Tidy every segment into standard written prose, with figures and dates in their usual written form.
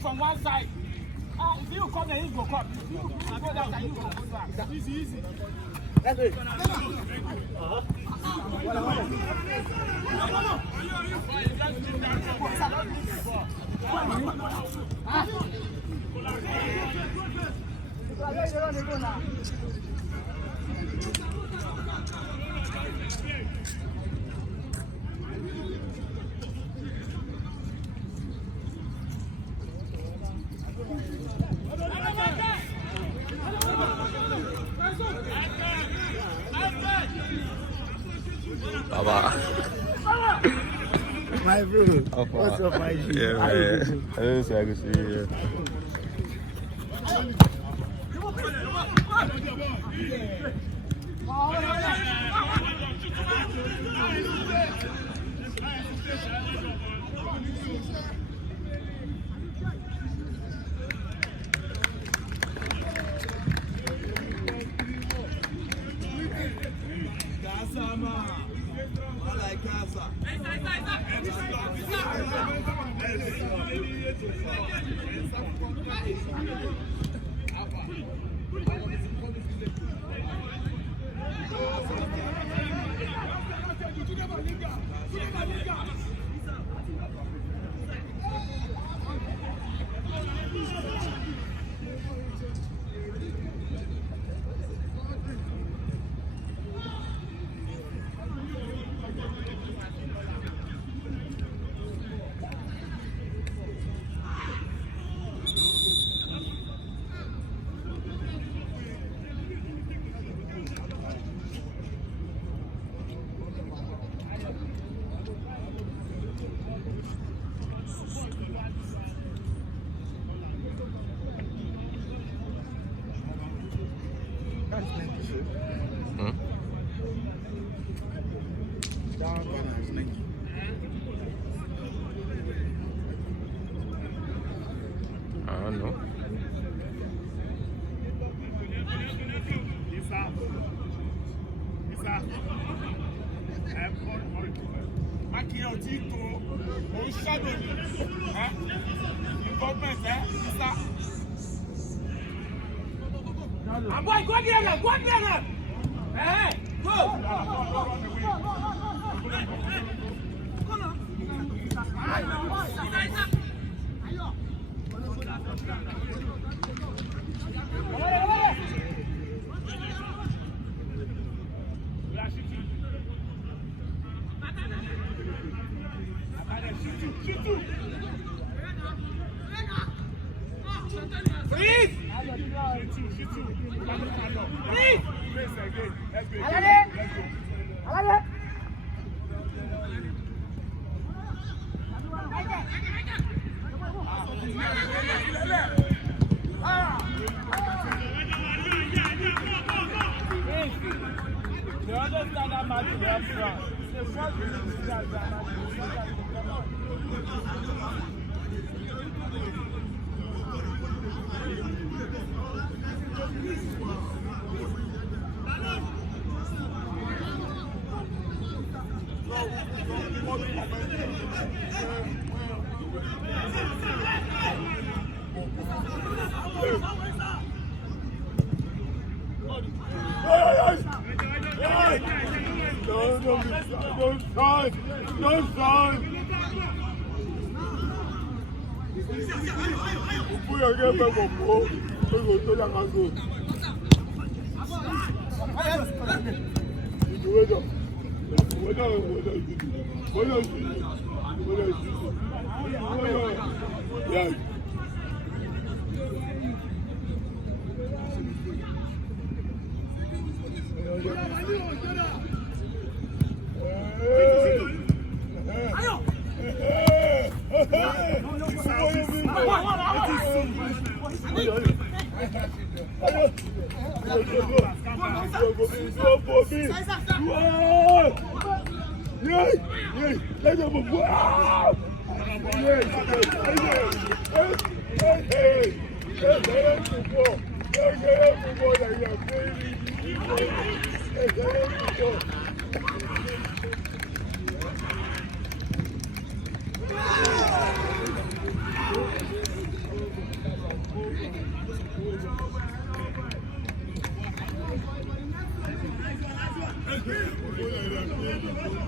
From one side. If you come then you go come. If you go that side, you go back. Easy. That's it. My bro, what's up, my G? Yeah, man. I didn't say I could see you. I don't know. Boy, go there, go there. Hey, go. Yeah.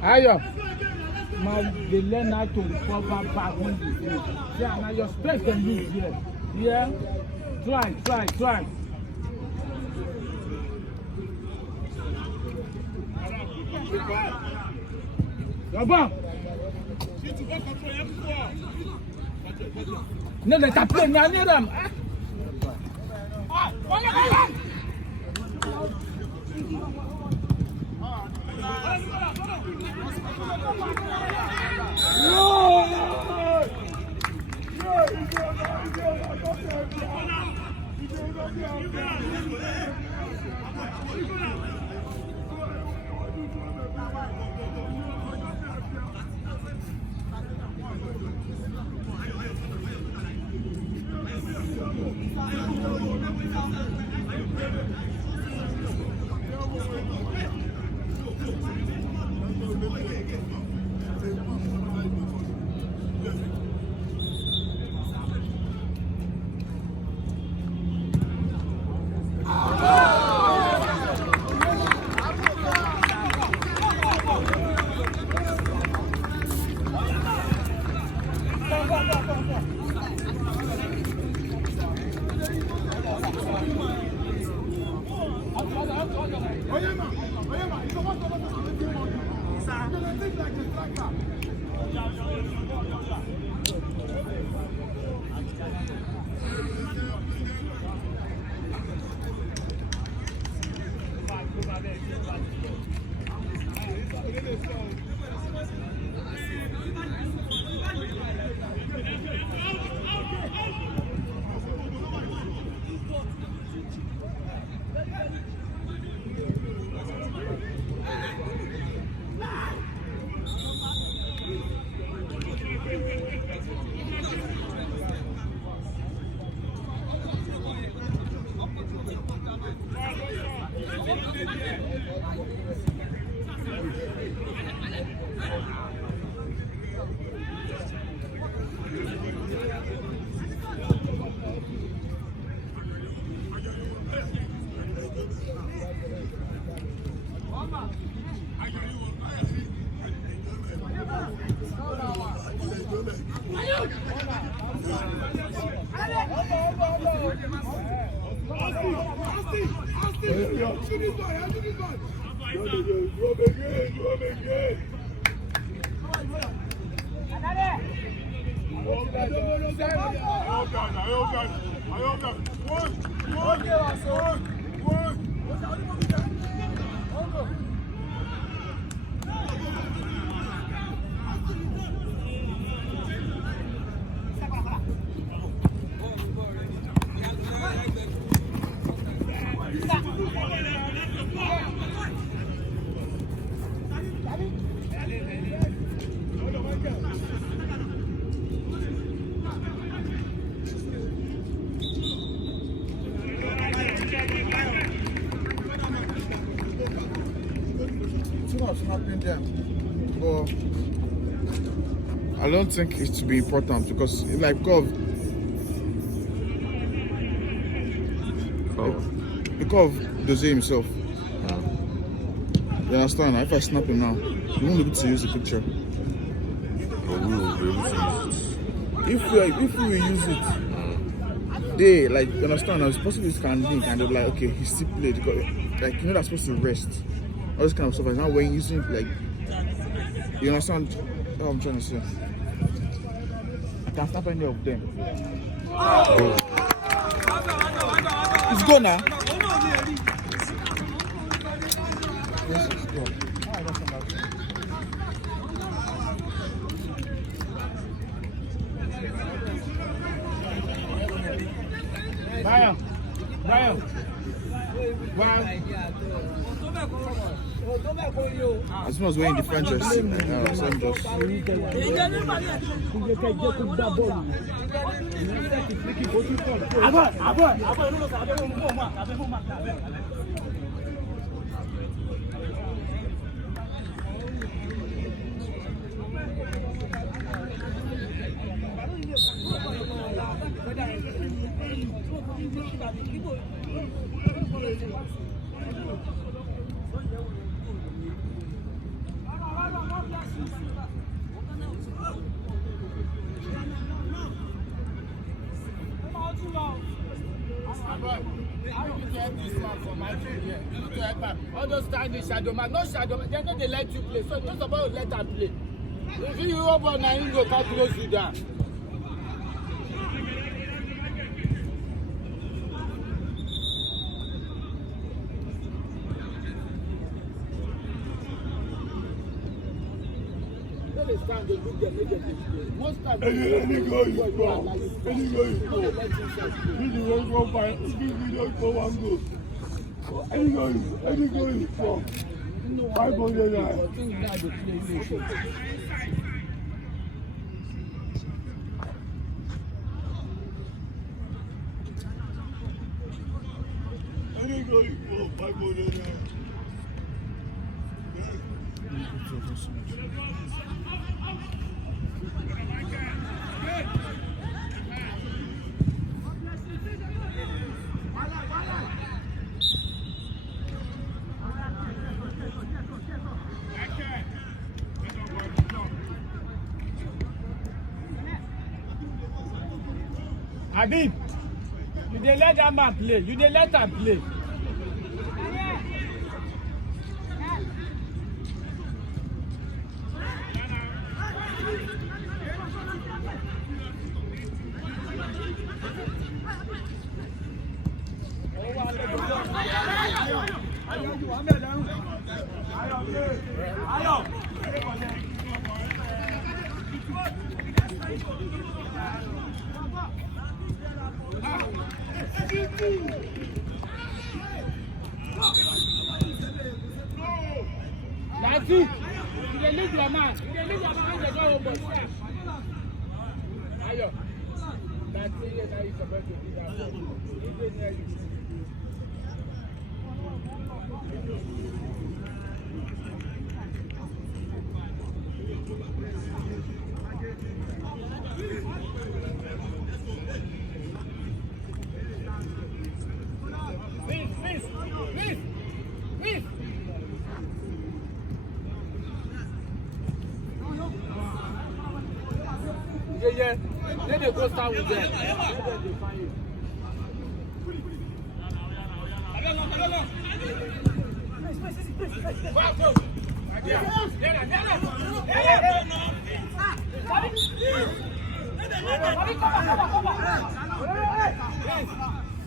Ayo, now they learn how to recover back when they play. Yeah, now your strength can lose here. Yeah, try. Là-bas. Ne le tape pas, n'allez pas. I don't think it to be important because, like, because of Jose himself. You understand? If I snap him now, you won't be able to use the picture. But we will be able to use it. If we use it, they, like, you understand? It's possible this can think and they're like, okay, he still played because, like, that's supposed to rest. All this kind of stuff. And now when using, like, You understand what I'm trying to say? I can't stop any of them. It's gone now. Yes, it's gone. Brian. As soon as we're in the French, so I'm just. All those standing shadow man, no shadow man, they know they let you play, so just about to let them play. If you go on and you go come close you down. They stand, they look them, make them play. Most times, Any guy you go. This is one go by. This is one go one go. Any guy you from 500 naira. Any guy you from 500 naira. Habib, you dey let that man play. You dey let am play. That's it. You dey leave your man. You dey leave your man when they go home. Ayo. That's it. Now you supposed to do that. Yeah. Then they go start with them. Then they find you.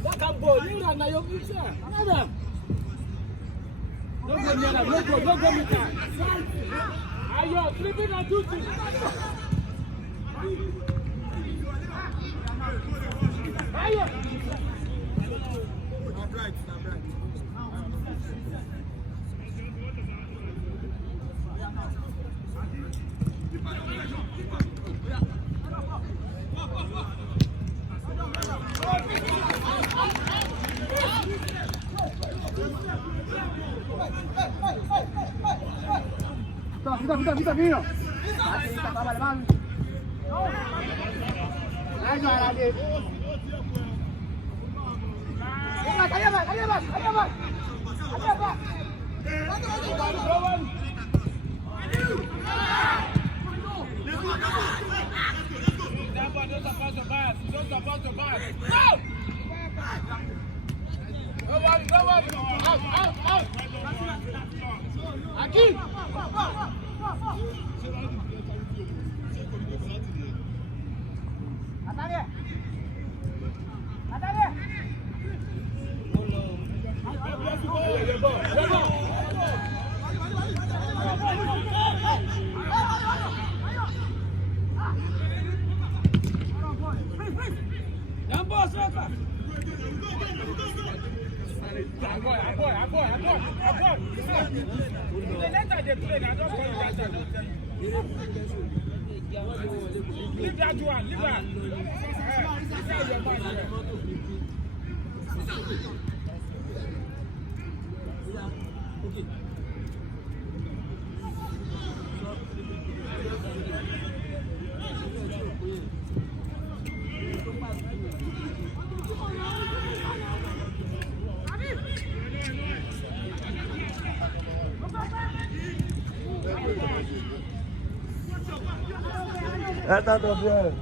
That can go. You run now, your future. Madam. Don't go near them. Don't go meet them. Are you sleeping on duty? Vita, vino. Out. Leave that one, leave that. That's not the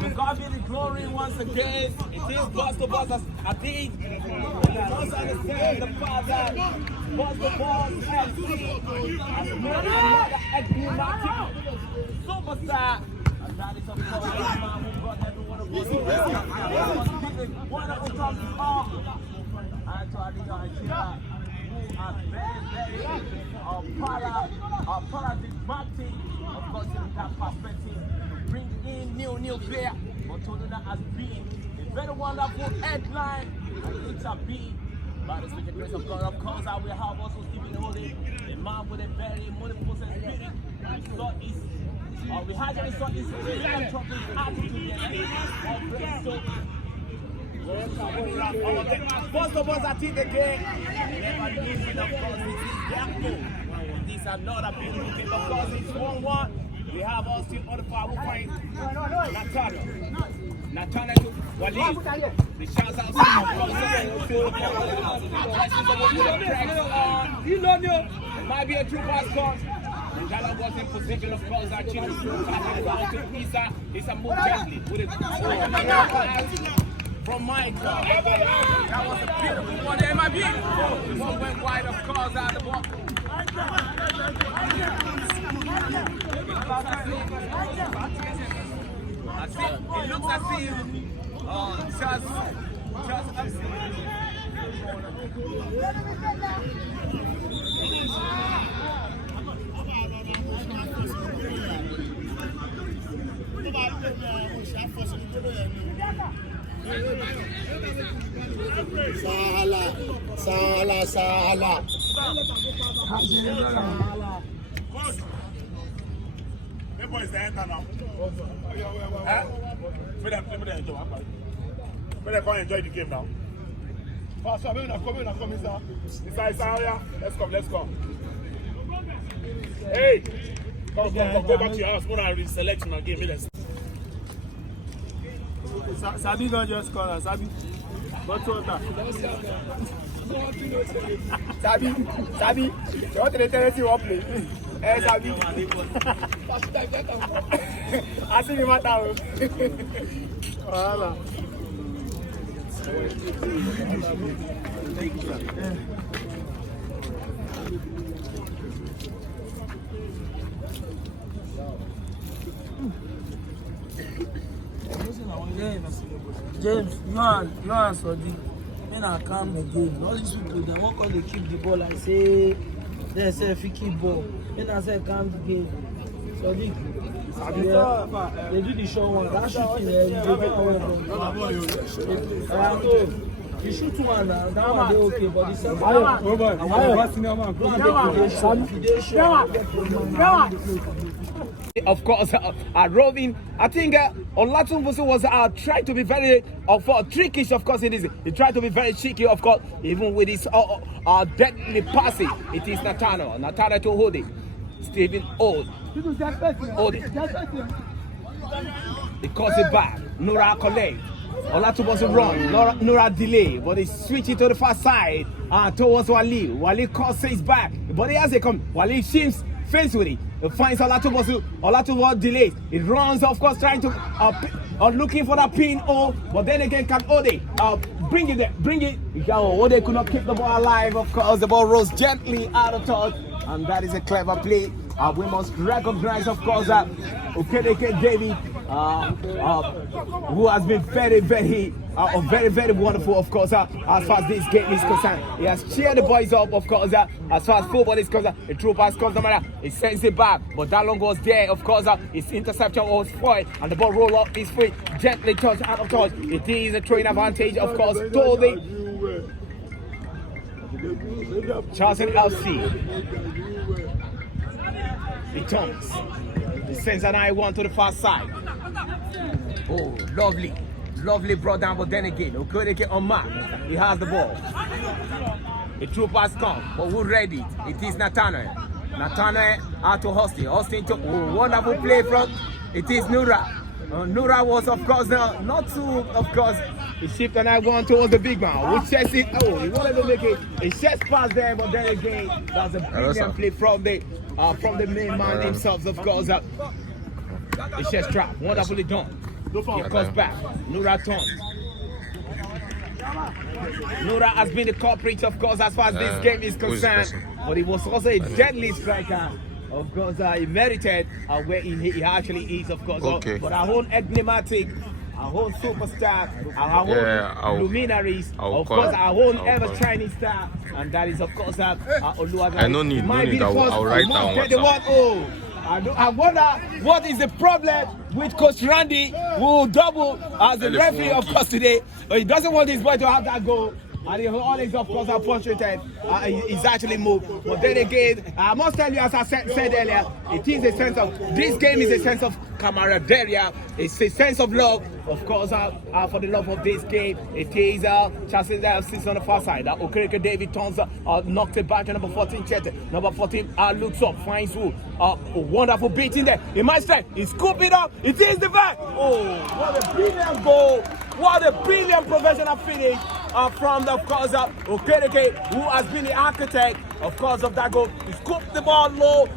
To God be the glory once again. It is Box2Box. I think we must understand the Father. Box2Box FC has made another enigmatic superstar. And that is, of course, the man who brought everyone of one of the top and to Nigeria, who are very paradigmatic, of course, in that perspective. Bring in new player, but Odey has been a very wonderful headline It's a beat. By the special grace of God, of course, I will have also Stephen Odey, a man with a very multiple spirit. We saw his, we actually saw his philanthropic attitude of grace. So, first of all, I think the game, never losing, of course, it is Yakko. It is another beautiful game, of course, it's 1-1. We have Austin on the far, we'll find Natana to Walid. The shouts out it might be a true pass course. Gala was in position, of course, our chief to Isa. It's a move gently with it from Michael. That was a beautiful one. It might be. The ball went wide, of course, out of the ball. It looks as if Salah. Boys, they enter now. Let them enjoy the game now. Pastor, come inside. Inside, let's come. Hey! Come, go back to your house. We're going to select my game. Sabi don't just call us, Sabi. But water. Sabi, you want to tell us you want to play? Eh, Sabi. I see you matter. Voilà. James, you and Sodi, when I come again, all these people, they won't call they keep the ball and say, they say if you keep ball. When I say come again, Sodi, they do the show one, that shooting, they you shoot one now, that one they okay, but this is of course, roving. I think Olatunbusu was trying to be very trickish. Of course, it is. He tried to be very cheeky. Of course, even with his deadly passing. It is Natana to Odey. Stephen Odey. He calls it back. Nura collect. Olatunbusu run. Nura delay, but he switch it to the far side towards Wali. Wali calls it back, but he has a come. Wali seems face with it. He finds Olatunbusu delays. It runs, of course, trying to looking for that pin. But then again, can Odey bring it there? Bring it. Odey could not keep the ball alive. Of course, the ball rose gently out of touch, and that is a clever play. We must recognize, of course, that Okereke David, who has been very, very wonderful, of course, as far as this game is concerned. He has cheered the boys up, of course, as far as football is concerned. The true pass comes no matter. He sends it back, but that long was there, of course. His interception was spoiled, and the ball rolled up his feet, gently touched out of touch. It is a throwing advantage, of course, to the Charlesann LC. He turns. He sends an I-1 to the far side. Oh, lovely brought down, but then again, Okereke on mark. He has the ball. The true pass comes, but who read it? It is Natana out to Austin to wonderful play from. It is Nura. Nura was, of course, not too, of course. He shifted and I-1 towards the big man. We chest it. He wanted to make it a chest pass there, but then again, that's a brilliant play from the main man himself, of course. The chest trap, wonderfully done. He comes back. Nura turns. Nura has been the culprit, of course, as far as this game is concerned. But he was also a deadly striker. Of course, he merited where he actually is, of course. Okay. But our own emblematic, our own superstar, our own luminaries, of course, our own ever-shining star, and that is, of course, Oluwaga. I no need. I'll write down what's up. I wonder what is the problem with Coach Randy, who will double as the referee, of course, today. He doesn't want his boy to have that goal. And he always, of course, are frustrated. He's actually moved. But then again, I must tell you, as I said earlier, it is a sense of, this game is a sense of camaraderie. It's a sense of love, of course, for the love of this game. It is Charlesann sits on the far side. Okereke David turns, knocked it back to number 14, Chete. Number 14 looks up, finds Wu. A wonderful beat in there. He might strike. He scoop it up. It is the back. Oh, what a brilliant goal. What a brilliant professional finish. From the, of course, Okereke, who has been the architect, of course, of that goal. He scooped the ball low,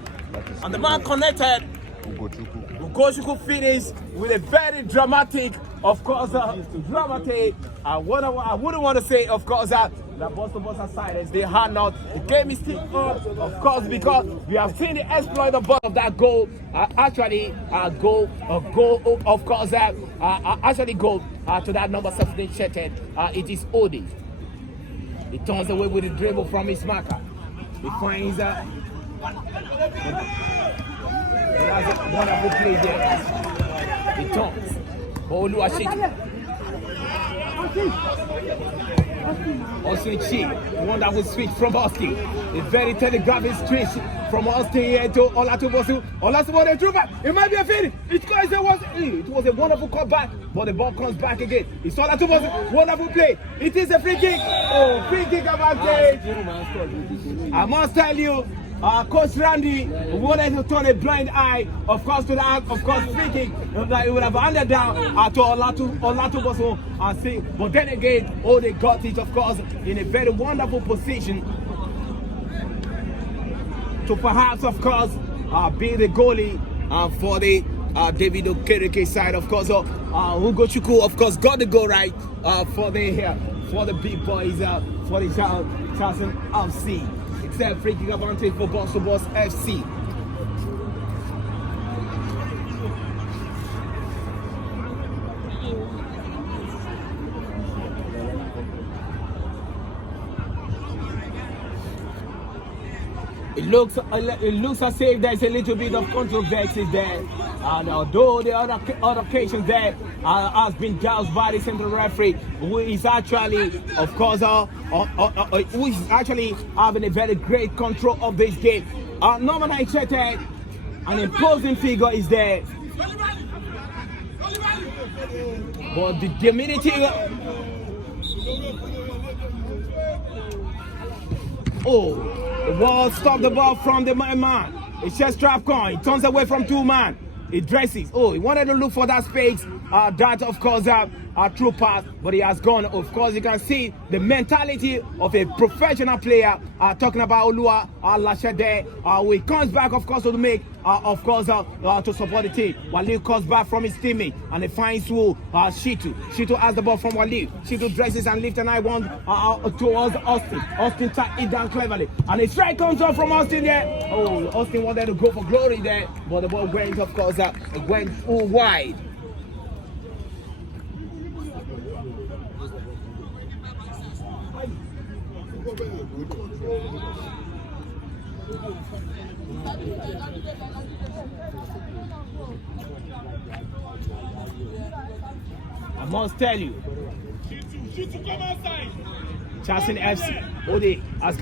and the man connected. Ugochukwu finished with a very dramatic, of course, dramatic. I wouldn't want to say, of course, that Box2Box are silent. They are not. The game is still up, of course, because we have seen the exploit of that goal. Actually, goal, of course, actually go to that number 17 Cheted. It is Odey. He turns away with a dribble from his marker. He finds a wonderful play there. He turns. Oluwashiki. Austin Chi, wonderful switch from Austin. A very telegraphic switch from Austin here to Olatubosu. Olatubosu threw back. It might be a finish. It was a wonderful cutback, but the ball comes back again. It's Olatubosu. Wonderful play. It is a free kick. Oh, free kick advantage. I must tell you, Coach Randy wanted to turn a blind eye, of course, to that, of course, free kick. He would have handed down to Olatubosu and see. But then again, they got it, of course, in a very wonderful position to perhaps, of course, be the goalie for the David Okereke side, of course. Ugochukwu, of course, got the goal right for the big boys, for the Charlesann FC. It's a free kick advantage for Box2Box FC. It looks as if there's a little bit of controversy there, and although the other occasions there has been doused by the central referee, who is actually, of course, who is actually having a very great control of this game. Number 9 Chete, an imposing figure is there, but the diminutive. The ball stopped the ball from the man. It's just trap coin. He turns away from 2 man. He dresses. He wanted to look for that space. That, of course, a true pass, but he has gone. Of course, you can see the mentality of a professional player. Talking about Olua Lashede, who he comes back, of course, to make, of course, to support the team. Waliu comes back from his teammate, and he finds Shitu. Shitu has the ball from Waliu. Shitu dresses and lifts an eye one towards Austin. Austin tucked it down cleverly, and a strike comes up from Austin there. Austin wanted to go for glory there, but the ball went, of course, went wide. I must tell you, Charlesann FC, Odey has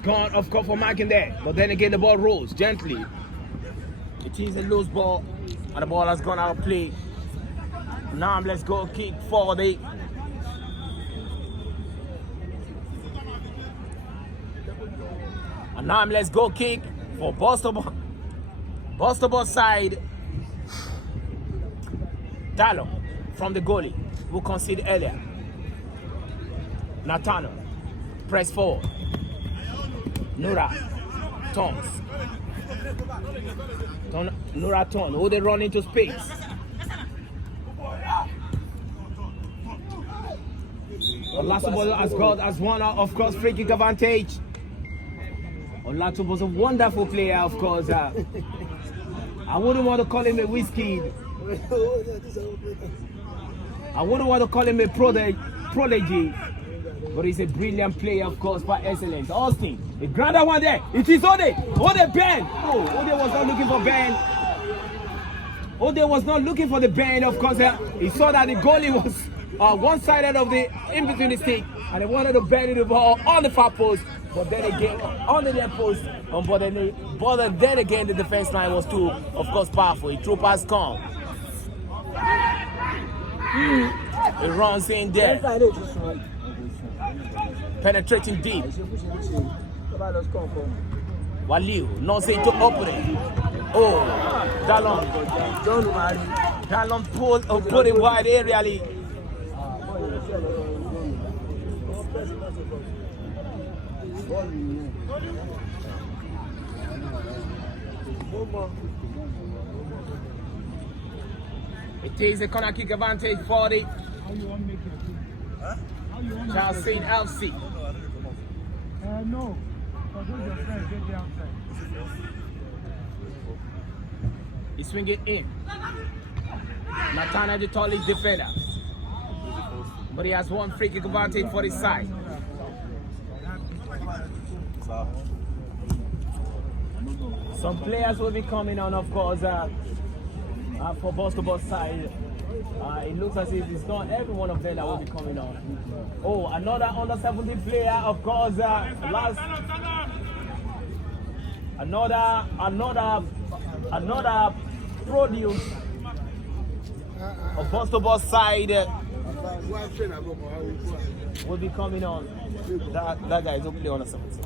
gone, of course, for marking there. But then again, the ball rolls gently. It is a loose ball, and the ball has gone out of play. Now let's go kick for the let's go kick for Box2Box side. Dalo from the goalie who conceded earlier. Natano press forward. Nura turns. Nura turns. Who they run into space. Olatubosu has got as one, of course, free kick advantage. Olatubosu was a wonderful player, of course. I wouldn't want to call him a whiskey. I wouldn't want to call him a prodigy, but he's a brilliant player, of course, by excellence. Austin, the grounder one there. It is Odey. Odey bend. Oh, Odey was not looking for bend. Odey was not looking for the bend, of course. He saw that the goalie was one-sided of the in between the stick, and he wanted to bend the ball on the far post. But then again, on the near post, but then again, the defense line was too, of course, powerful. He threw past Kong. He runs in there. Penetrating deep. Waliu, not saying to open it. Oh, Dallon put it wide aerially. It takes a corner kick advantage for the Charlesann FC. No, because those your friends get there outside. He's swinging in. Natana, the tallest defender. But he has one free kick advantage for his side. Some players will be coming on, of course, for Box2Box side. It looks as if it's not every one of them that will be coming on. Oh, another under 17 player, of course. Another produce of Box2Box side will be coming on. That guy is only on a 17.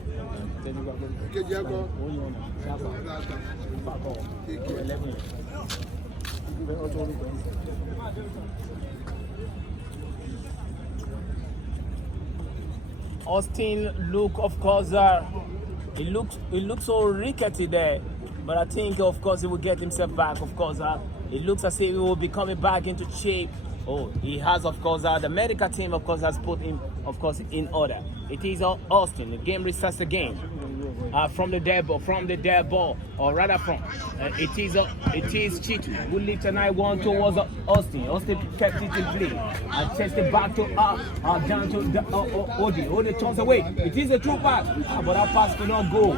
Austin look, of course, it looks so rickety there, but I think, of course, he will get himself back. Of course, it looks as if he will be coming back into shape. Oh, he has, of course, the medical team, of course, has put him, of course, in order. It is Austin. The game restarts again. From the dead ball, or rather from it is Chitu who lifts an eye one towards Austin. Austin kept it in play and chested back to down to Odey. Odey turns away. It is a true pass, but that pass could not go.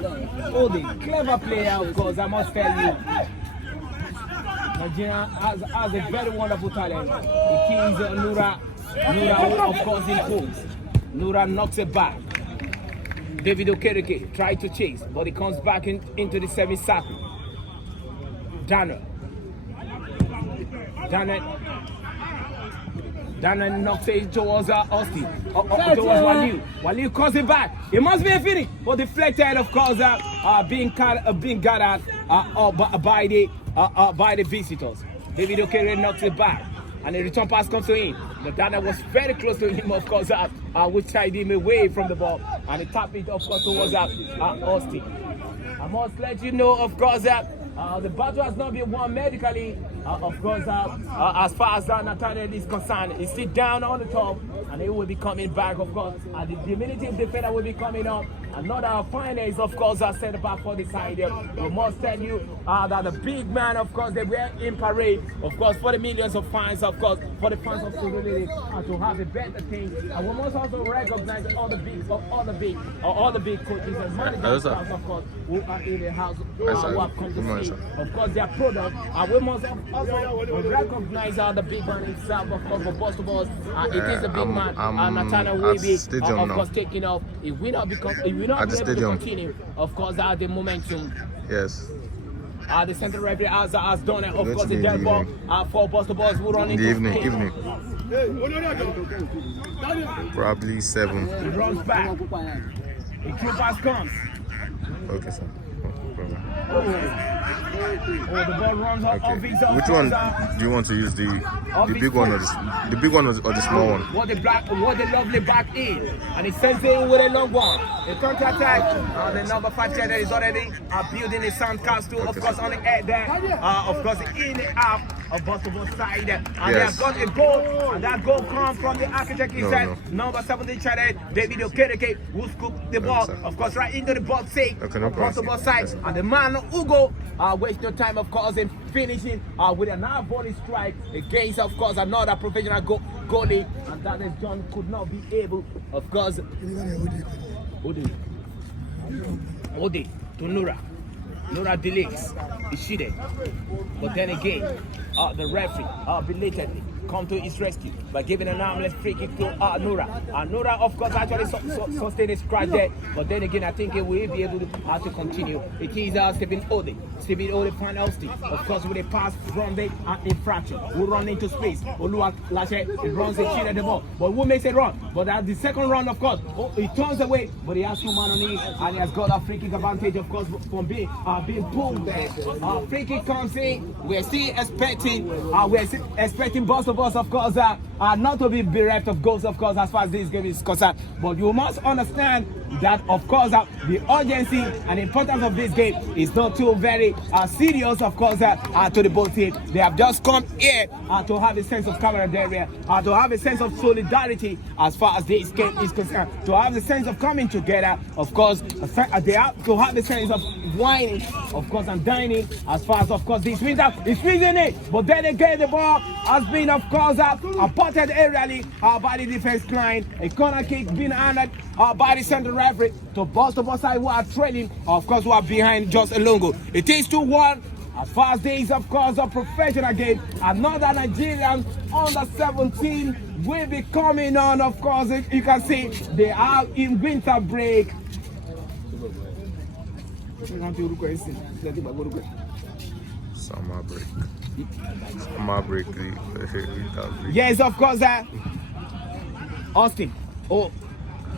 Odey, clever player, of course, I must tell you. Nigeria has a very wonderful talent. It is Nura, of course, in post. Nura knocks it back. David Okereke tried to chase, but he comes back into the semi-circle. Dana knocks it towards Austin, towards Waliu. Waliu calls it back. It must be a finish, but deflected, of course, being gathered by the visitors. David Okereke knocks it back, and the return pass comes to him. But Dana was very close to him, of course, which tied him away from the ball, and he tapped it, of course, towards Austin. I must let you know, of course, that the battle has not been won medically, of course, as far as Nathaniel is concerned. He's still down on the top, and he will be coming back, of course. And the diminutive defender will be coming up. Another finance, of course, set back for the side. We must tell you that the big man, of course, they were in parade, of course, for the millions of fans, of course, for the fans of Okereke, to have a better thing. And we must also recognize all the big coaches and managers, of course, who are in the house, who have come to see, of course, their product. And we must also recognize the big man himself, of course, for Box2Box. It is the big man, Nathaniel will be, of course, taking off. It will not become. It will not be able to continue, of course, the momentum. Yes. The center referee has done it, of course, the dead ball for Box2Box who run into Evening. Probably 7. He runs back. A true pass comes. Okay, sir. Oh, the ball runs off his own. Which one do you want to use? The big one or the small one? What the lovely back in, and he sends it with a long one. The counter attack. The number 5 that is already building a sandcastle, of course, on the air there. Of course, in the app of Box2Box side, and they have got a goal, and that goal comes from the architect inside. Number 17 Charlesann, David Okereke, who scooped the ball, of course, right into the box sake of Box2Box side, and the man Ugo waste no time, of course, in finishing with another body strike against, of course, another professional goalie, and that is John could not be able, of course. Odey to Nura. Nura delays. Is she there? But then again, the referee belatedly come to his rescue by giving an armless free kick to Nura. Nura, of course, actually sustained a scratch there. But then again, I think he will be able to continue. It is Stephen Odey. Stephen Odey final stick. Of course, with a pass from the infraction. Who run into space. Olua Lashe, it runs a cheat at the ball. But who makes it run? But at the second run, of course, he turns away. But he has 2 man on it. And he has got a free kick advantage, of course, from being pulled there. Free kick comes in. We're still expecting Box2Box, of course, not to be bereft of goals, of course, as far as this game is concerned. But you must understand that, of course, the urgency and importance of this game is not too very serious, of course, to the both teams. They have just come here to have a sense of camaraderie, to have a sense of solidarity as far as this game is concerned, to have the sense of coming together, of course. They have to have the sense of whining, of course, and dining as far as, of course, this winter is freezing it. But then again, the ball has been, of course, potted aerially by the defense line. A corner kick being handed by the central referee to Box2Box side, who are trailing, of course, who are behind just a longo. It is 2-1. As far as this, of course, a professional game. Another Nigerian under 17 will be coming on, of course. You can see they are in winter break. Summer break. Summer break. Yes, of course, Austin.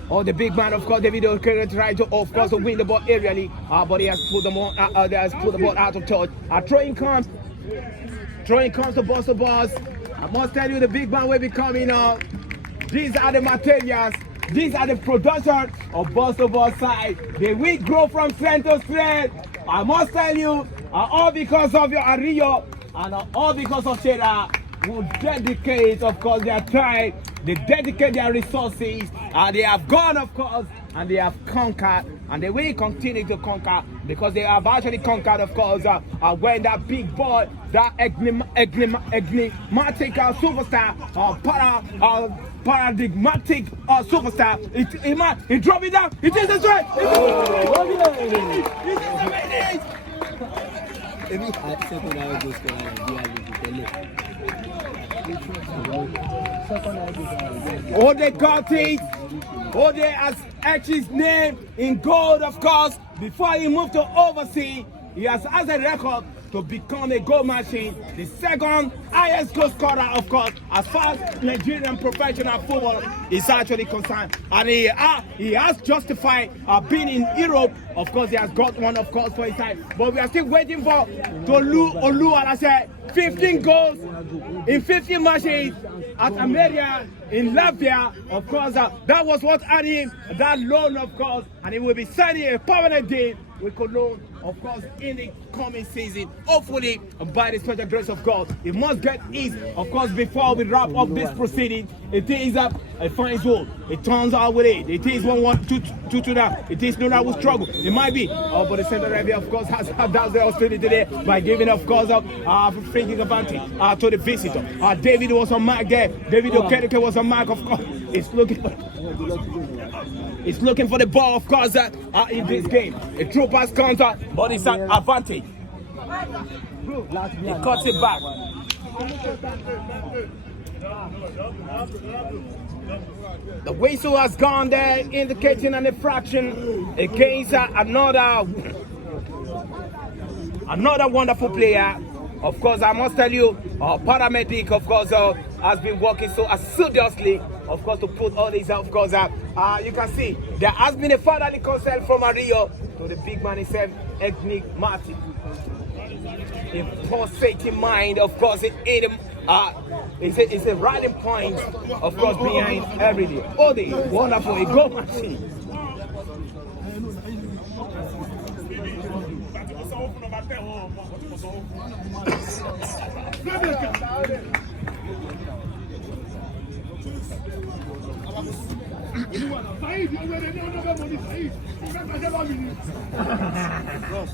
Oh, the big man, of course, David Okereke tried to, of course, to win the ball aerially, but he has put the ball, out of touch. Throwing comes to Box2Box. I must tell you, the big man will be coming on. These are the materials. These are the production of Box2Box side. They will grow from strength to strength. I must tell you, all because of your Ario and all because of Shera, who dedicate, of course, their time, they dedicate their resources, and they have gone, of course, and they have conquered, and they will continue to conquer, because they have actually conquered, of course, when that big boy, that enigmatic superstar, paradigmatic superstar, he dropped it down. It is the strike. Odey got it. Odey has etched his name in gold, of course. Before he moved to overseas, he has a record to become a goal machine, the second highest goal scorer, of course, as far as Nigerian professional football is actually concerned. And he has justified being in Europe. Of course, he has got one, of course, for his side. But we are still waiting for Olu, and I said 15 goals in 15 matches at Ameria in Latvia. Of course, that was what earned him that loan, of course, and he will be signing a permanent deal with Cologne, of course, in the coming season. Hopefully, by the special grace of God, it must get easy, of course, before we wrap up this proceeding. It is a fine goal. It turns out with it. It is 1-1, 2 now. It is Nura who struggle. It might be, but the center referee, of course, has done the hostility today by giving, of course, free kick advantage to the visitor. David was on mark there. David Okereke was on mark, of course. It's looking for the ball, of course, in this game. A true pass counter, but it's an advantage. He cuts it back. The whistle has gone there, indicating an infraction against another wonderful player. Of course, I must tell you, paramedic, of course, has been working so assiduously, of course, to put all these, of course, you can see there has been a fatherly concern from Rio to the big man himself, enigmatic. A pulsating mind, of course, it's a riding point, of course, behind everything. Odey, wonderful, a goal machine. comes.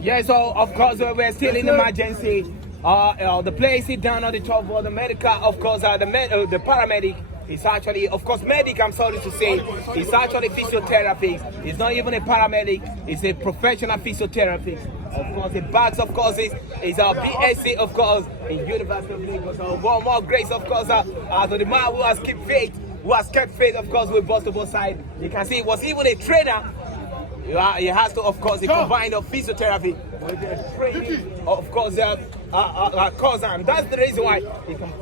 Yeah, so of course we're still in emergency. The players sit down on the top of the medical. Of course, the paramedic is actually, of course, medic. I'm sorry to say, it's actually physiotherapist. It's not even a paramedic. It's a professional physiotherapist. Of course, the Box, of course, is our BSc, of course, in University of Lagos. So one more grace, of course, to the man who has kept faith. Of course, with Box2Box side. You can see it was even a trainer. He has to, of course, combine the physiotherapy with the training, of course, cause, and that's the reason why he can.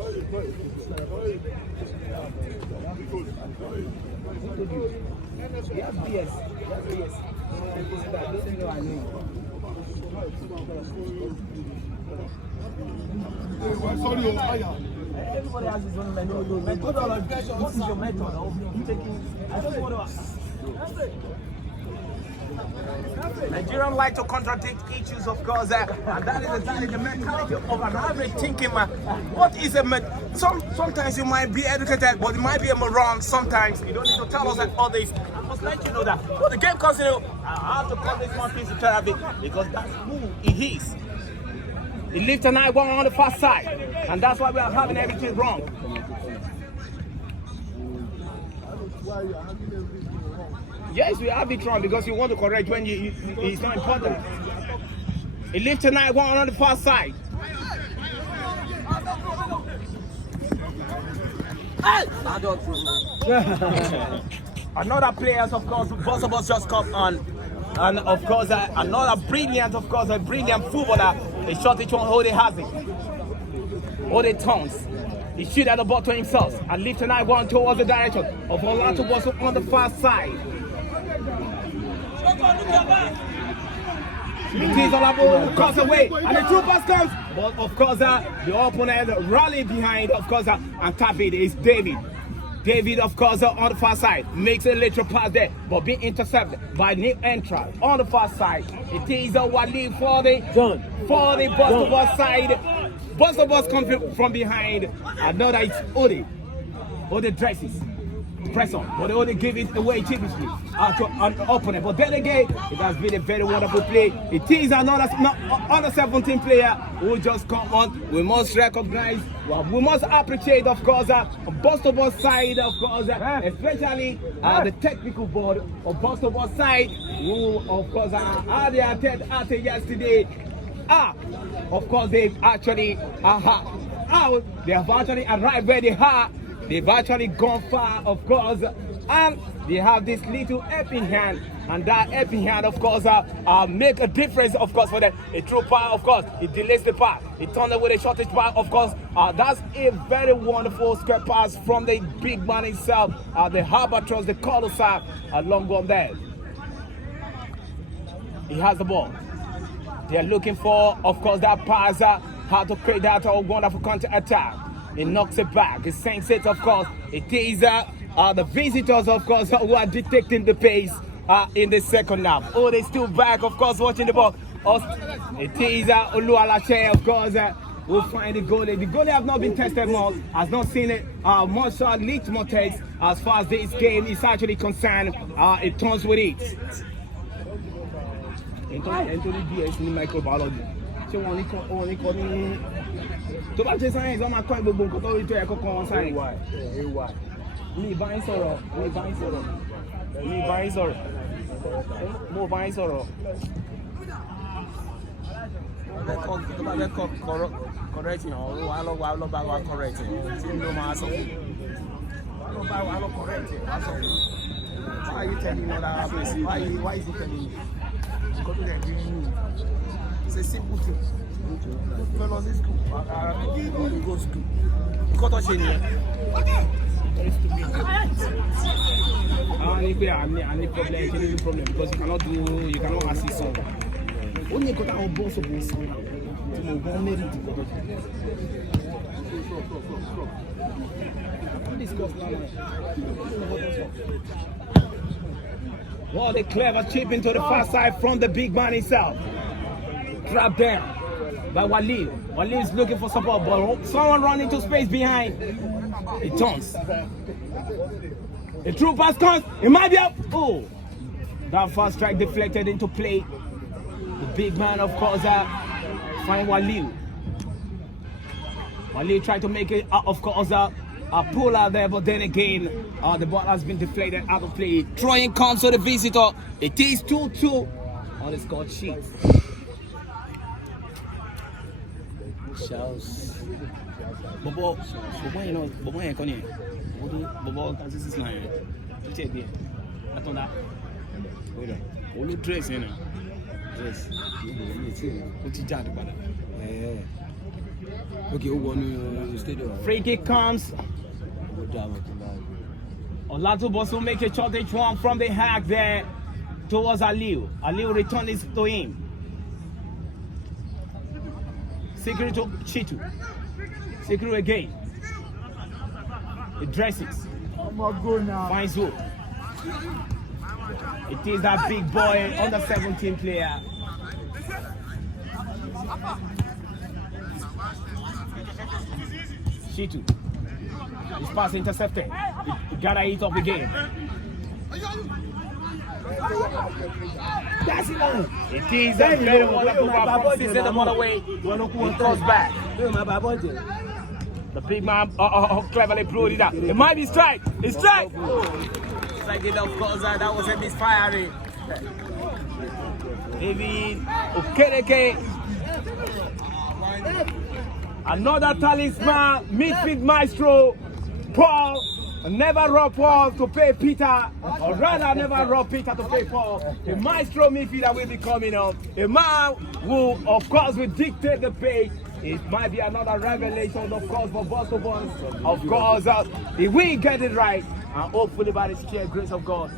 Yes. Everybody has his own method. What is your method of taking? I just want to. Nigerians like to contradict issues, of course, and that is exactly the mentality of an average thinking man. What is a sometimes you might be educated, but it might be wrong. Sometimes you don't need to tell us that all this. I must let you know that. But the game continues. I have to call this one physiotherapy because that's who he is. He lifts an eye one on the far side, and that's why we are having everything wrong. Yes, we have it wrong because you want to correct when it's not important. He lifts an eye one on the far side. Another players, of course, Box2Box just come on. And of course, another brilliant, a brilliant footballer. A shot each one, Odey has it. Odey turns. He shoots at the ball to himself and lifts an eye one towards the direction of Lokosa on the far side. It is all about cross away, and the two pass comes. But of course, the opponent rally behind, of course, and tap it is David. David, of course, on the far side makes a lateral pass there, but being intercepted by new entrant on the far side. It is a Wali for the Box2Box side. Box2Box comes from behind. Another is Odey. Odey dresses. Press on, but they only give it away cheaply to an opponent. But then again, it has been a very wonderful play. It is another 17 player who just come on. We must recognize, we must appreciate, of course, Box2Box side, of course, especially the technical board of Box2Box side, who, of course, had their attempt at it yesterday. Of course, they've actually they have actually arrived where they are. They've actually gone far, of course, and they have this little helping hand, and that helping hand, of course, make a difference, of course, for them. A true power, of course, it delays the pass. It turns away the shortest pass, of course. That's a very wonderful square pass from the big man himself, the Albatross, the Colossal, long gone there. He has the ball. They are looking for, of course, that pass, how to create that wonderful counter attack. He knocks it back. He sends it, of course. It is the visitors, of course, who are dictating the pace in the second half. Oh, they're still back, of course, watching the ball. It is Oluwalache, of course, who find the goalie. The goalie have not been tested more, has not seen it more shot, leaked more takes as far as this game is actually concerned. It turns with it. Anthony DS in microbiology. So only tó bá ṣe science wọ́n máa kọ́ gbogbo nǹkan tó rí tó yẹ kó kọ́ wọn science. Mi bá yín sọ̀rọ̀. Mo bá yín sọ̀rọ̀. Tó bá fẹ́ kọ́ correct yàn ọ̀rọ̀ wa lọ́ bá wa correct yàn tí ló máa sọ fún wa lọ́ correct yàn wá sọ fún. Why are you telling me that place? Why is he telling me? Because they're giving me. It's a simple thing. Fellows in school, go school. Cut off any. Any problem because you cannot assist someone. Only got our boss of this. What a clever chip into the far side from the big man himself. Trap down by Wali. Wali is looking for support, but someone running into space behind. It turns. The true pass comes. It might be up. Oh, that first strike deflected into play. The big man, of course, find Waliu. Waliu tried to make it, of course, a pull out there, but then again, the ball has been deflated out of play. Throwing comes to the visitor. It is 2-2 on the score sheet. Charles. Bobo, you know, Bobo ain't coming. Bobo can see this line. Check there. Attends that. Wait on. Only dress, you know. Dress. What you got about that? Okay, who won the stadium? Free kick comes. Box2Box will make a short one from the hack there towards Aliu. Aliu returns to him. Secret to Chitu. Secret again. It dresses. Finds hook. It is that big boy, under 17 player. Chitu. His pass intercepted. It gotta eat up again. That's it. It is a very wonderful performance. He sent them all away. It goes back. The big man cleverly blew it up. It might be strike. It's strike. Strike it, of course. That was a misfiring. David Okereke. Another talisman, midfield maestro, Paul. Never rob Paul to pay Peter, or rather never rob Peter to pay Paul. A maestro midfielder will be coming up. A man who, of course, will dictate the pace. It might be another revelation, of course, for Box2Box. Of course, if we get it right, and hopefully by the sheer grace of God,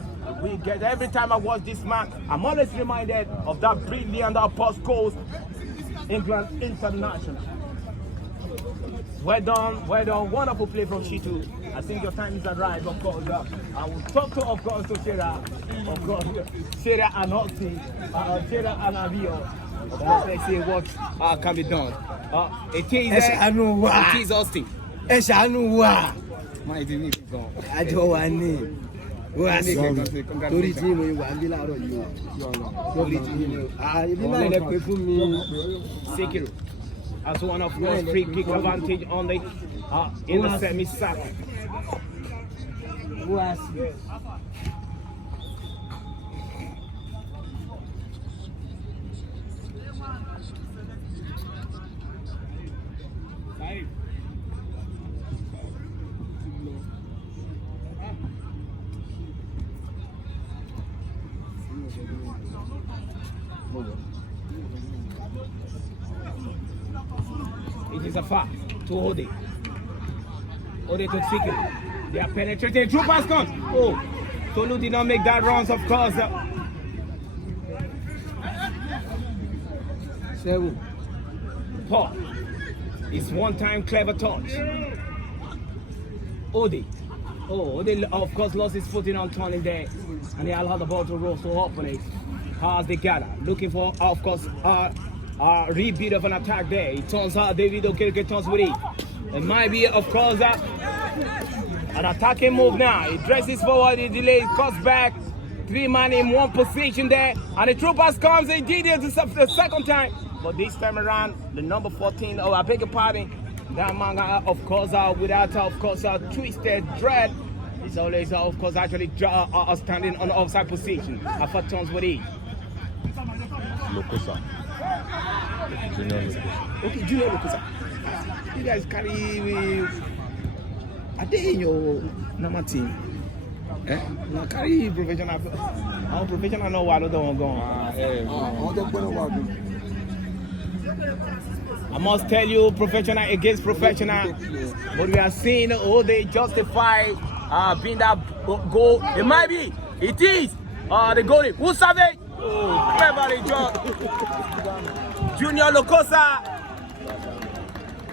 we get. Every time I watch this man, I'm always reminded of that brilliant Post Coast England International. Well done, wonderful play from Chitu. I think your time is arrived, of course. I will talk to, of course, to Shera, of course, Shera and Austin, Shera and Avio. Of course, let's see what can be done. It is Austin. My dear, I don't want it. Torí tí mo wà ní láàárọ̀ yìí lórí tí mo ibi náà lè pè fún mi. Sekiru as one of those free kick advantage on the in the semi-circle. It is a foul to Odey. Odey to Sekiru. They are penetrating. True pass comes. Oh, Tolu did not make that runs, of course. Paul. It's one-time clever touch. Odey. Oh, Odey, of course, lost his footing on turning there. And they allowed the ball to roll so openly. As they gather. Looking for, of course, rebuild of an attack there. It turns out David Okereke turns with it. It might be, of course, an attacking move now. He dresses forward, he delays, cuts back. 3 man in one position there. And the true pass comes. He did it the second time. But this time around, the number 14, oh, I beg your pardon. That man, of course, without, of course, twisted dread. He's always, of course, actually standing on the offside position. After turns with it. Lokosa. Junior Lokosa. Okay, Junior Lokosa. You guys carry are they in your normal team? No, carry professional. Our professional know what other one going. I must tell you, professional against professional. But we are seeing they justify being that goal. It might be. It is. The goalie. Who saved it? Oh, cleverly done. Junior Lokosa.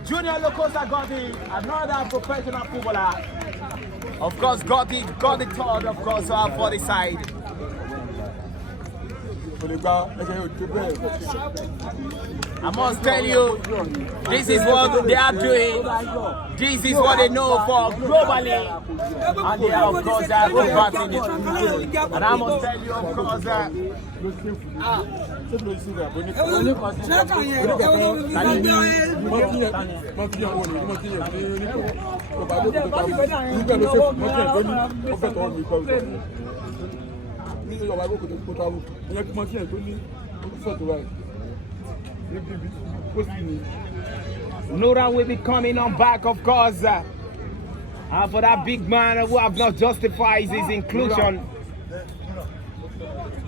Junior Lokosa got it. Another professional footballer. Of course, got the third, of course, for the side. I must tell you, this is what they are doing. This is what they know for globally. And they are, of course, they are combating it. And I must tell you, of course, Nora will be coming on back, of course, for that big man who have not justified his inclusion.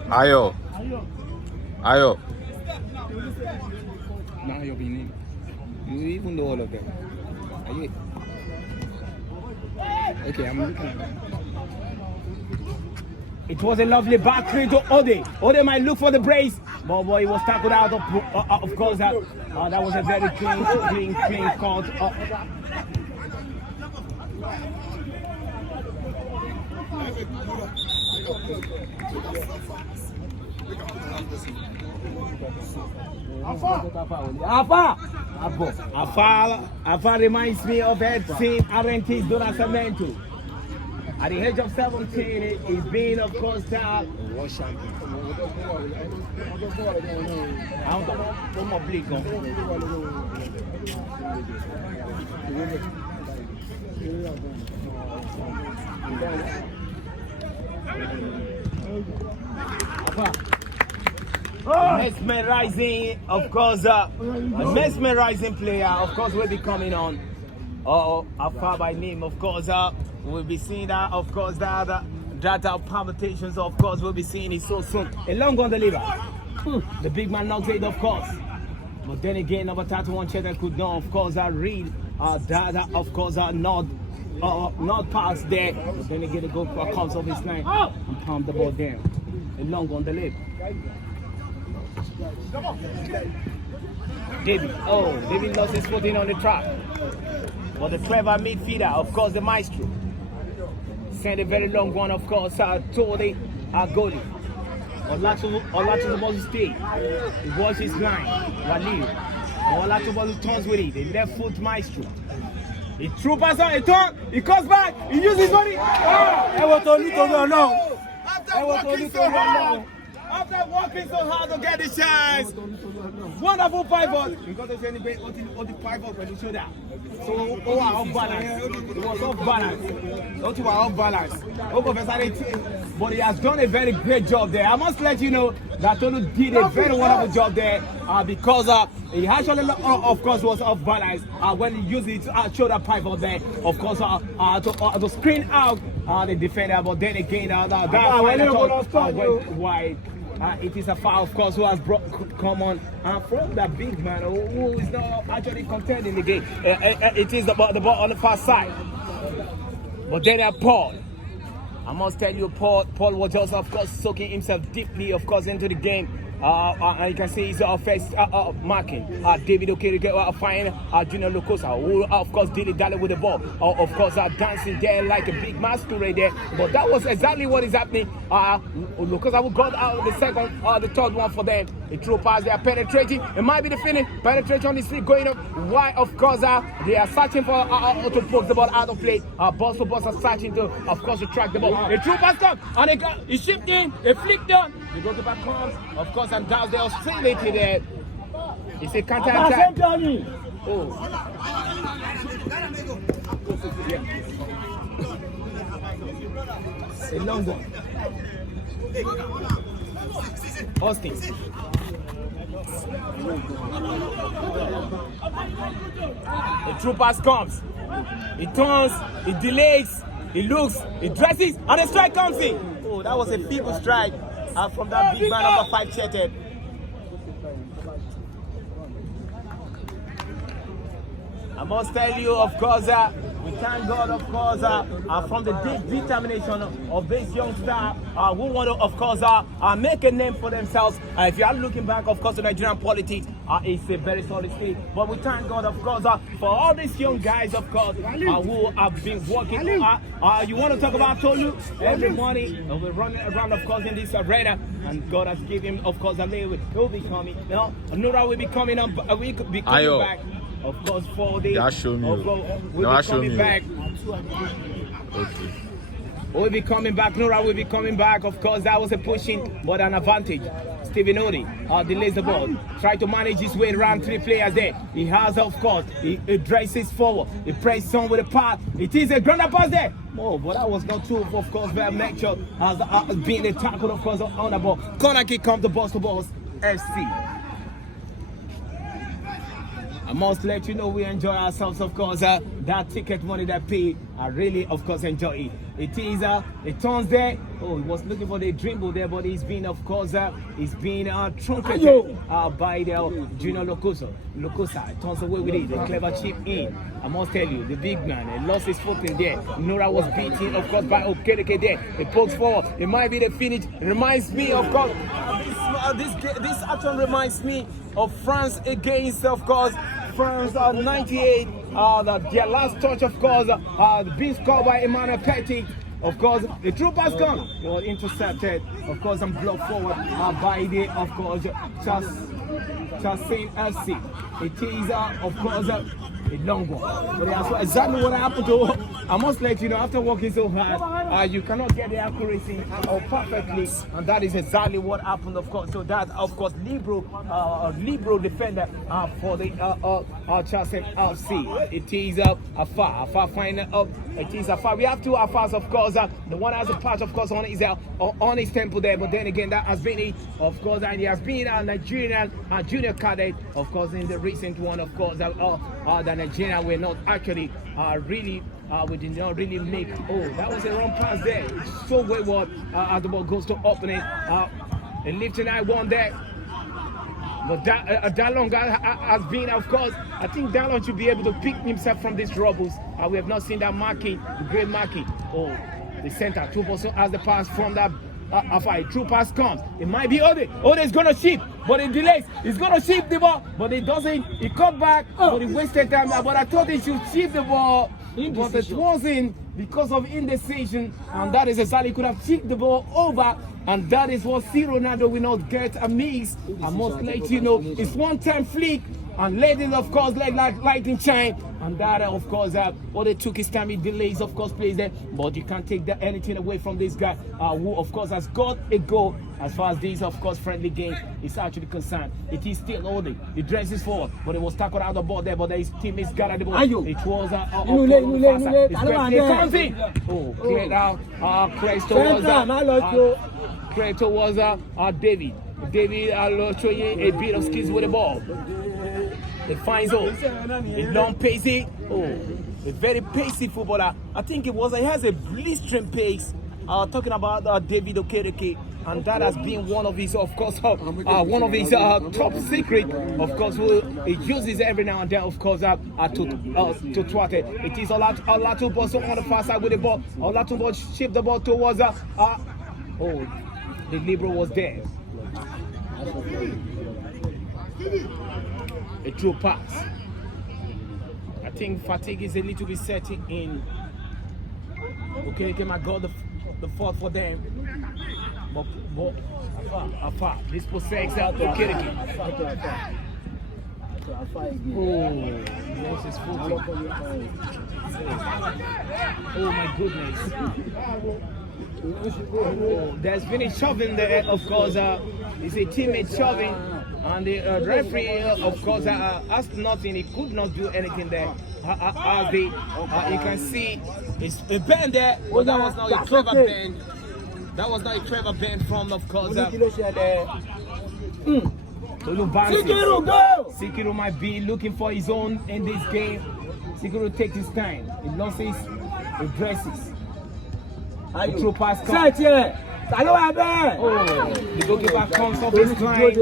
Ayo. Now you're being you even know all of them. Are you? Okay, I'm looking at them. It was a lovely back three to Odey. Odey might look for the brace, but boy, he was tackled out of course. That was a very clean cut. Afa reminds me of head scene Arenti's Donacemento. At the age of 17, he's been, of course, world champion. Mesmerizing, of course, a mesmerizing player, of course, will be coming on. Afa by name, of course, we'll be seeing that, of course, that palpitations, of course, we'll be seeing it so soon. A long on the liver. The big man knocked it, of course. But then again, number 31 Cheddar could not, of course, read that, of course, not pass there. But then again, the goalkeeper comes off his line and palm the ball down. A long on the lip. David lost his footing on the track. But the clever midfielder, of course, the maestro, sent a very long one, of course, to the goalie. Olatobo's stay. He was his line. Walil. Olatobo turns with it. The left foot maestro. He threw pass on, he turned, he comes back, he uses his body. After working so hard to get the chance, wonderful pivot. Because of any great on the pivot when you show that. So off balance. It was off balance. Not to off balance. But he has done a very great job there. I must let you know that Tolu did a very wonderful job there because he actually, of course, was off balance when he used his shoulder pivot there. Of course, to screen out the defender. But then again, that went wide. It is a foul, of course, who has come on from that big man who is not actually contending the game. It is the ball on the far side. But then Paul. I must tell you, Paul was just, of course, soaking himself deeply, of course, into the game. And you can see his first marking. David Okereke find Junior Lokosa, who, of course, dilly-dally with the ball. Of course, dancing there like a big masquerade there. But that was exactly what is happening. Lokosa who got out the second, the third one for them. A throw pass, they are penetrating. It might be the finish. Penetration is still going up. Why, of course, they are searching for to poke the ball out of play. Box2Box are searching to, of course, to track the ball. A throw pass comes, and he shipped in, he flicked down. The goalkeeper comes, of course, and down the hostility there. It's a counter attack. Yeah. A long one. Austin. The true pass comes. He turns, he delays, he looks, he dresses, and the strike comes in. Oh, that was a feeble strike from that big man number 5 Cheted. I must tell you, of course, we thank God, of course, from the deep determination of this young star who want to, of course, make a name for themselves. If you are looking back, of course, to Nigerian politics, it's a very solid state. But we thank God, of course, for all these young guys, of course, who have been working. You want to talk about Tolu? Every morning, we're running around, of course, in this arena, and God has given him, of course, a little. He'll be coming. You know, Nura will be coming up. We could be coming back. Of course, for the. We'll be coming back. Okay. We'll be coming back. Nura will be coming back. Of course, that was a pushing, but an advantage. Stephen Odey delays the ball. Try to manage his way around 3 players there. He has, of course, he drives forward. He presses on with a pass. It is a ground pass there. Oh, but that was not true. Of course, very nature has been a tackle, of course, on the ball. Corner kick comes the Box2Box FC. I must let you know we enjoy ourselves, of course. That ticket money that paid, I really, of course, enjoy it. It is a turns there. Oh, he was looking for the dribble there, but he's been, of course, he's been truncated by the junior Lokosa. Lokosa turns away with it. The clever chip in. I must tell you, the big man, he lost his foot in there. Nura was beaten, of course, by Okereke there. He pokes forward. It might be the finish. It reminds me, of course, this action reminds me of France against, of course, France 98. Their last touch, of course, being scored by Emmanuel Petit. Of course, the true pass gone. It was intercepted, of course, and blocked forward by the, of course, Charlesann FC. It is, of course, a long one. But that's exactly what happened to. I must let you know, after working so hard, you cannot get the accuracy perfectly, and that is exactly what happened, of course. So that, of course, libero defender for the Charlesann FC. It is a far final up. It is a far. We have 2 Afars, of course. The one has a patch, of course, on his temple there, but then again, that has been it, of course, and he has been a Nigerian junior cadet, of course, in the recent one, of course. The Nigeria were not actually really. We did not really make. Oh, that was a wrong pass there. It's so wayward as the ball goes to opening. And Lifton I won there. But Dallon has been, of course, I think Dallon should be able to pick himself from these troubles. We have not seen that marking, the great marking. Oh, the center, 2 also has the pass from that. A true pass comes. It might be Odey. Odey is gonna shift, but it delays. He's gonna shift the ball, but it doesn't. He cut back, but he wasted time. But I thought he should shift the ball, but it wasn't because of indecision, and that is exactly, he could have chipped the ball over, and that is what C. Ronaldo will not get a miss. I must let you know, it's one-time flick, and let it, of course, like lightning shine. And that, of course, what they took his time, he delays, of course, plays there. But you can't take anything away from this guy, who, of course, has got a goal as far as this, of course, friendly game is actually concerned. It is still Odey. He dresses forward, but it was tackled out of the ball there, but his teammates got at the ball. It was it comes in. Oh, cleared out. Credit towards David. David showing a bit of skills with the ball. It finds out a long pacey, a very pacey footballer. I think he has a blistering pace. Talking about David Okereke, and that has been one of his, of course, one of his top secret, of course, who he uses every now and then, of course, to twat it. It is Olatunbo on the far side with the ball. Olatunbo shift the ball towards the libero was there. A true pass. I think fatigue is a little bit setting in. Okereke might got the fault for them. But Afar. This possesses Okereke. Oh, lost his foot. Oh my goodness. Oh, there's been a shoving there, of course. It's a teammate shoving. And the referee, of course, asked nothing. He could not do anything there. You can see it's a bend there. Well, that was not a clever bend. That was not a clever bend from, of course. Sikiru might be looking for his own in this game. Sikiru takes his time. He loses, he dresses. The true pass comes. Oh, the goalkeeper comes off his line.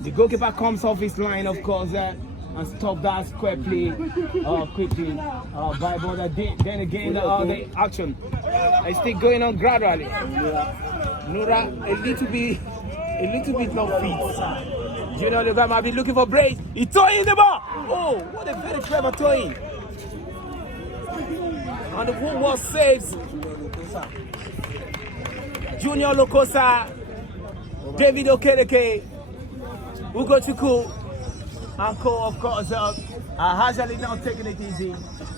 The goalkeeper comes off his line, of course, and stop that square play quickly. But then again, the action is still going on gradually. Nura a little bit not fit. Junior Lokosa might be looking for brace. He throwing the ball. Oh, what a very clever throwing. And the one was saves. Junior Lokosa, David Okereke, Ugochukwu, and co, of course, actually now taking it easy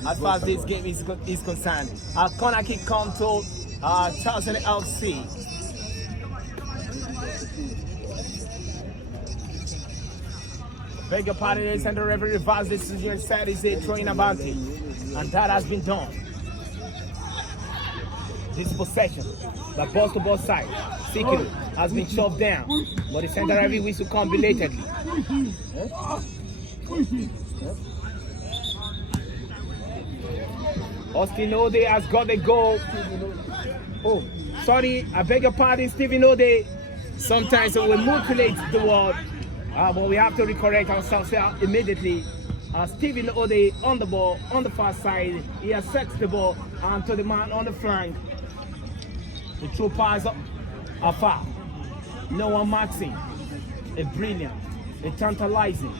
as far as this game is concerned. A corner kick comes to Charlesann FC. Beg your pardon, ladies and the referee reversed this decision and said it's a throwing advantage, and that has been done. This possession, the Box2Box side, Sikiru has been shoved down, but the center referee whistle come belatedly. Austin Odey has got the goal. Oh, sorry, I beg your pardon, Stephen Odey. Sometimes we mutilate the word, but we have to recorrect ourselves immediately. Stephen Odey on the ball, on the far side. He has set the ball to the man on the flank. The throw pass afar. No one marks him. A brilliant, a tantalizing,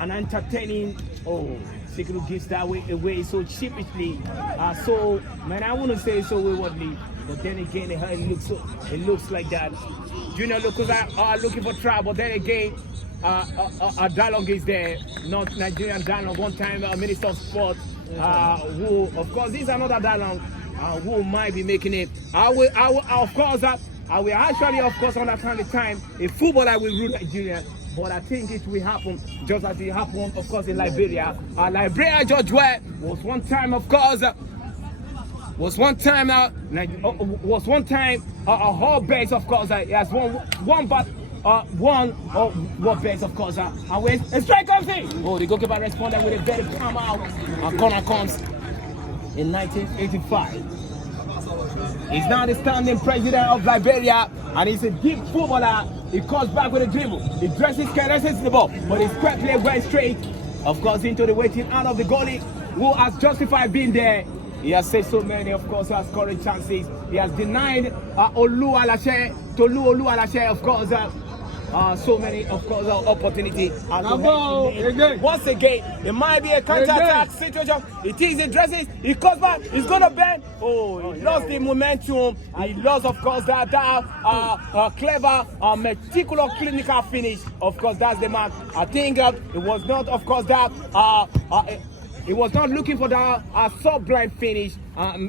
an entertaining. Oh, Sikiru gives that away so cheapishly. So, man, I wouldn't say so waywardly, but then again, it looks like that. Junior Lokosa are looking for trouble, but then again, a dialogue is there, not Nigerian dialogue. One time, Minister of Sport, who, of course, this is another dialogue, who might be making it. I will actually, of course, understand the time a footballer will rule Nigeria, but I think it will happen just as it happened, of course, in Liberia. Liberia, George Weah was one time, of course, a whole base, of course. He has one base, of course. And when a strike comes in, oh, the goalkeeper responded with a very calm out. A corner comes in 1985. He's now the standing president of Liberia, and he's a deep footballer. He comes back with a dribble. He dresses, caresses the ball, but his quick play went straight, of course, into the waiting out of the goalie, who has justified being there. He has saved so many, of course, he has scoring chances. He has denied Tolu Alashe, of course, so many, of course, opportunity. Once again, it might be a counter-attack situation. It is addresses, he comes back, he's going to bend. Oh, he lost the momentum. He lost, of course, that clever, meticulous, clinical finish. Of course, that's the man. I think it was not, of course, that... he was not looking for that sublime finish.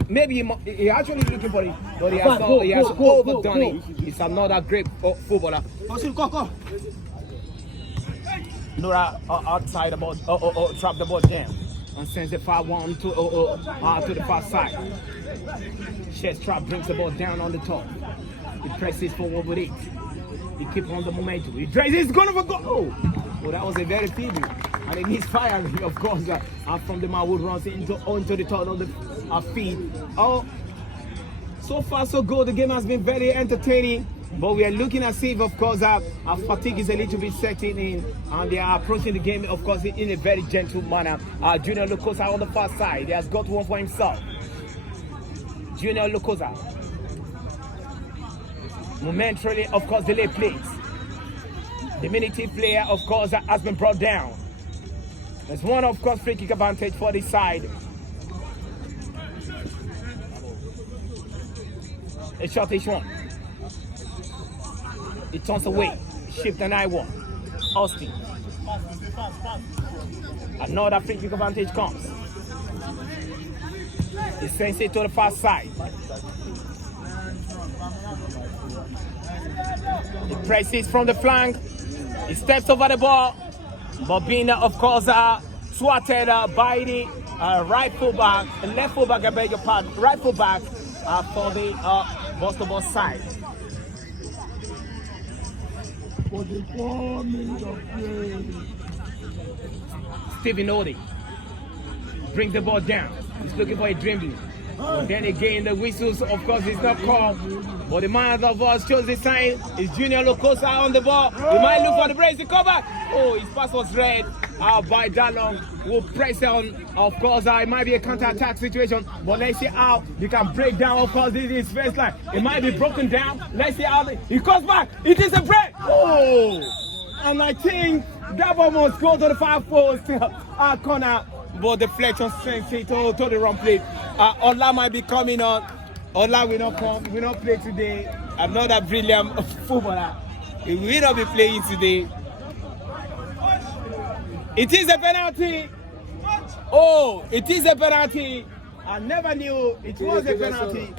Maybe he actually looking for it, but he has overdone it. He's another great footballer. Nora outside the ball, trap the ball down and sends the far one to the far side. Chest trap brings the ball down on the top. He presses forward with it. He keeps on the momentum. He drives. He's going for goal. Oh, well, that was a very feeble. And it needs fire, of course, from the man who runs onto the top of the feet. Oh, so far so good. The game has been very entertaining, but we are looking as if, of course, our fatigue is a little bit setting in, and they are approaching the game, of course, in a very gentle manner. Junior Lokosa on the far side, he has got one for himself. Junior Lokosa, momentarily, of course, delay plays. The diminutive player, of course, has been brought down. There's one, of course, free kick advantage for this side. A shortish one. It turns away. Shift an I1. Austin. Another free kick advantage comes. He sends it to the far side. He presses from the flank. He steps over the ball. But being, of course, swatted by the left fullback, I beg your pardon, right fullback for the Box2Box side. Stephen Odey brings the ball down. He's looking for a dribbling. But then again, the whistles, of course, is not called. But the man of us chose the sign. Is Junior Lokosa on the ball. He might look for the brace to cover. Oh, his pass was read by Dalong. Will press on. Of course, it might be a counter-attack situation. But let's see how you can break down. Of course, this is his first line. It might be broken down. Let's see how he comes back. It is a break. Oh! And I think that ball must go to the far post corner. But deflection sends it to the wrong plate. Ola might be coming on. Ola will not come. He will not play today. Another brilliant footballer. He will not be playing today. It is a penalty. Oh, it is a penalty. I never knew it was a penalty.